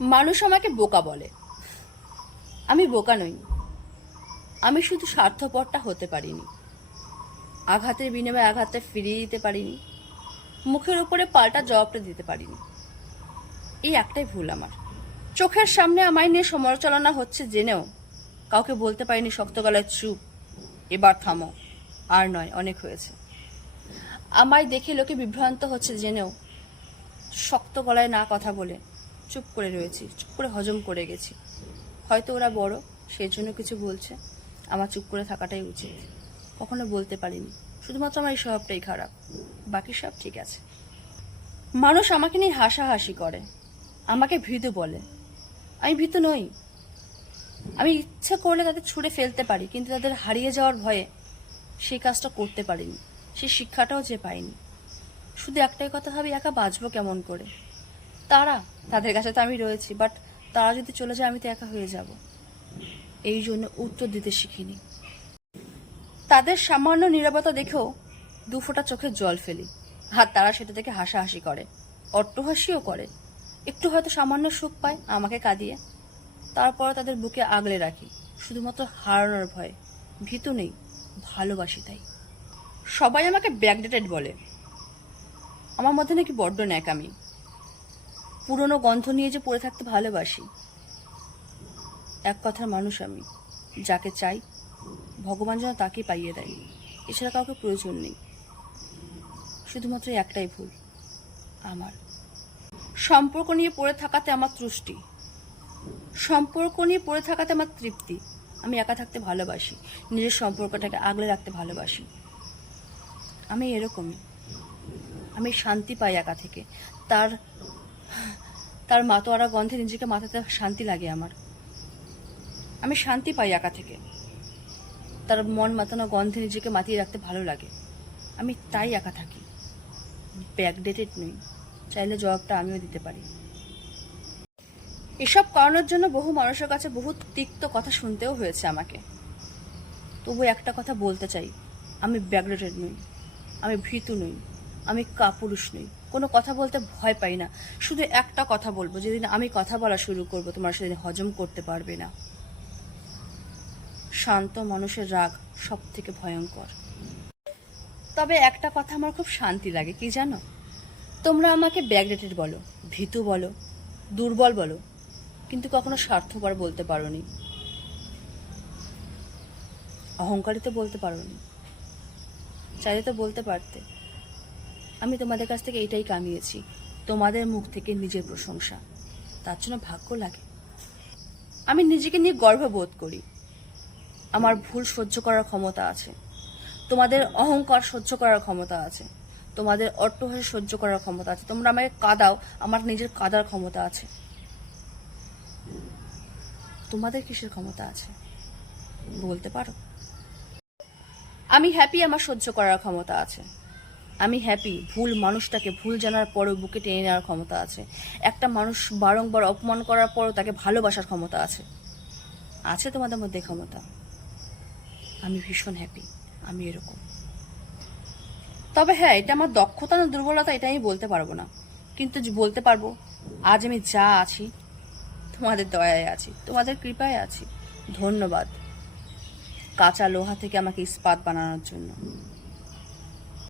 মানুষ আমাকে বোকা বলে। আমি বোকা নই। আমি শুধু স্বার্থপরটা হতে পারিনি। আঘাতের বিনিময়ে আঘাতটা ফিরিয়ে দিতে পারিনি। মুখের উপরে পাল্টা জবাবটা দিতে পারিনি। এই একটাই ভুল আমার। চোখের সামনে আমায় নিয়ে সমালোচনা হচ্ছে জেনেও কাউকে বলতে পারিনি শক্ত গলায়, চুপ, এবার থামো। আর নয়, অনেক হয়েছে। আমায় দেখে লোকে বিভ্রান্ত হচ্ছে জেনেও। শক্ত গলায় না কথা বলে চুপ করে রয়েছি, চুপ করে হজম করে গেছি। হয়তো ওরা বড় সেই জন্য কিছু বলছে। আমার চুপ করে থাকাটাই উচিত। কখনো বলতে পারিনি। শুধুমাত্র আমার এই স্বভাবটাই খারাপ। বাকি সব ঠিক আছে। মানুষ আমাকে নিয়ে হাসাহাসি করে। আমাকে ভীত বলে। আমি ভীত নই। আমি ইচ্ছা করলে তাদের ছুঁড়ে ফেলতে পারি, কিন্তু তাদের হারিয়ে যাওয়ার ভয়ে সেই কাজটা করতে পারিনি। সেই শিক্ষাটাও যে পাইনি। শুধু একটাই কথা ভাবি, একা বাঁচবো কেমন করে? তারা, তাদের কাছে তো আমি রয়েছি বাট তারা যদি চলে যায়, আমি তো একা হয়ে যাব। এই জন্য উত্তর দিতে শিখিনি। তাদের সামান্য নিরবতা দেখেও দু ফোঁটা চোখের জল ফেলি, আর তারা সেটা থেকে হাসাহাসি করে, অট্টহাসিও করে। একটু হয়তো সামান্য সুখ পায় আমাকে কাঁদিয়ে। তারপর তাদের বুকে আগলে রাখি, শুধুমাত্র হারানোর ভয়ে। ভীতু নেই, ভালোবাসি তাই। সবাই আমাকে ব্যাকডেটেড বলে। আমার মধ্যে নাকি বড্ড ন্যাক আমি পুরনো গন্ধ নিয়ে যে পড়ে থাকতে ভালোবাসি। এক কথার মানুষ আমি, যাকে চাই, ভগবান যেন তাকে পাইয়ে দেয়। এছাড়া কাউকে প্রয়োজন নেই। শুধুমাত্র একটাই ভুল, আমার। সম্পর্ক নিয়ে পড়ে থাকাতে আমার তুষ্টি। সম্পর্ক নিয়ে পড়ে থাকাতে আমার তৃপ্তি। আমি একা থাকতে ভালোবাসি, নিজের সম্পর্কটাকে আগলে রাখতে ভালোবাসি। আমি এরকমই। আমি শান্তি পাই একা থেকে। তার তার মাতোয়ারা গন্ধে নিজেকে মাথাতে শান্তি লাগে আমার। আমি শান্তি পাই একা থেকে। তার মন মাতানো গন্ধে নিজেকে মাতিয়ে রাখতে ভালো লাগে। আমি তাই একা থাকি। ব্যাকডেটেড নই। চাইলে জবাবটা আমিও দিতে পারি। এসব কারণের জন্য বহু মানুষের কাছে বহু তিক্ত কথা শুনতেও হয়েছে আমাকে। তবু একটা কথা বলতে চাই। আমি ব্যাকডেটেড নই। আমি ভীতু নই। আমি কাপুরুষ নই। কোনো কথা বলতে ভয় পাই না। শুধু একটা কথা বলব, যেদিন আমি কথা বলা শুরু করব, তোমার সেদিন হজম করতে পারবে না। শান্ত মানুষের রাগ সব থেকে ভয়ঙ্কর। তবে একটা কথা আমার খুব শান্তি লাগে, কি জানো? তোমরা আমাকে ব্যাকডেটেড বলো, ভীতু বলো, দুর্বল বলো, কিন্তু কখনো স্বার্থপর বলতে পারোনি। অহংকারী তো বলতে পারোনি। চাইলে তো বলতে পারতে। আমি তোমাদের কাছ থেকে এটাই কামিয়েছি, তোমাদের মুখ থেকে নিজের প্রশংসা। তার জন্য ভাগ্য লাগে। আমি নিজেকে নিয়ে গর্ববোধ করি। আমার ভুল সহ্য করার ক্ষমতা আছে। তোমাদের অহংকার সহ্য করার ক্ষমতা আছে। তোমাদের অট্টহাসি সহ্য করার ক্ষমতা আছে। তোমরা আমাকে কাদাও, আমার নিজের কাদার ক্ষমতা আছে। তোমাদের কিসের ক্ষমতা আছে? বলতে পারো? আমি হ্যাপি আমার সহ্য করার ক্ষমতা আছে। আমি হ্যাপি ভুল মানুষটাকে ভুল জানার পরেও বুকে টেনে নেওয়ার ক্ষমতা আছে। একটা মানুষ বারংবার অপমান করার পরও তাকে ভালোবাসার ক্ষমতা আছে। আছে তোমাদের মধ্যে ক্ষমতা। আমি ভীষণ হ্যাপি আমি এরকম। তবে হ্যাঁ এটা আমার দক্ষতা না দুর্বলতা, এটা আমি বলতে পারব না। কিন্তু বলতে পারব, আজ আমি যা আছি, তোমাদের দয়ায় আছি, তোমাদের কৃপায় আছি। ধন্যবাদ। কাঁচা লোহা থেকে আমাকে ইস্পাত বানানোর জন্য।